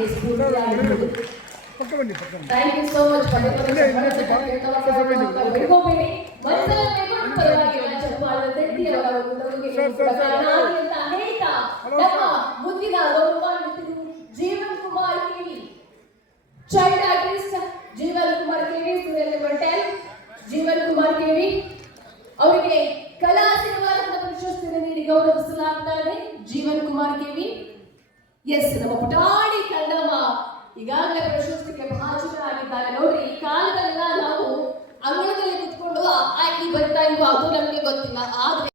ಅವರಿಗೆ ಸ್ಫೂರ್ತಿಯಾಗಿರುವುದು thank you so much ಬಿಟ್ಕೋಬೇಡಿ ಒಂದ್ಸಲ ತಗೊಂಡು ಪರವಾಗಿಲ್ಲ ಚಪ್ಪಾಳ ತೆತ್ತಿ ಅವರ ಉದ್ಯೋಗಿಗೆ ಅಂತ ಹೇಳ್ತಾ ನಮ್ಮ ಮುದ್ದಿನ ಗೌರವಾನ್ವಿತರು ಜೀವನ್ ಕುಮಾರ್ ಕೇಳಿ ಚೈಲ್ಡ್ ಆರ್ಟಿಸ್ಟ್ ಜೀವನ್ ಕುಮಾರ್ ಕೇಳಿ ಸುರೇಂದ್ರ ಪಟೇಲ್ ಜೀವನ್ ಕುಮಾರ್ ಕೇಳಿ ಅವರಿಗೆ ಕಲಾ ಆಶೀರ್ವಾದ ಪ್ರಶಸ್ತಿಯನ್ನು ನೀಡಿ ಗೌರವಿಸಲಾಗ್ತಾ ಇದೆ ಜೀವನ್ ಕುಮಾರ್ ಕೇವಿ ಎಸ್ ನಮ್ಮ ಪುಟಾಣಿ ಕಣ್ಣಮ್ಮ ಈಗಾಗಲೇ ಪ್ರಶಸ್ತಿಗೆ ಭಾಜನರಾಗಿದ್ದಾರೆ ನೋಡ್ರಿ ಈ ಕಾಲದಲ್ಲ ನಾವು ಅಂಗಳದಲ್ಲಿ ಕುತ್ಕೊಂಡು ಆಗಿ ಬರ್ತಾ ಇವ ಅದು ನಮ್ಗೆ ಗೊತ್ತಿಲ್ಲ ಆದ್ರೆ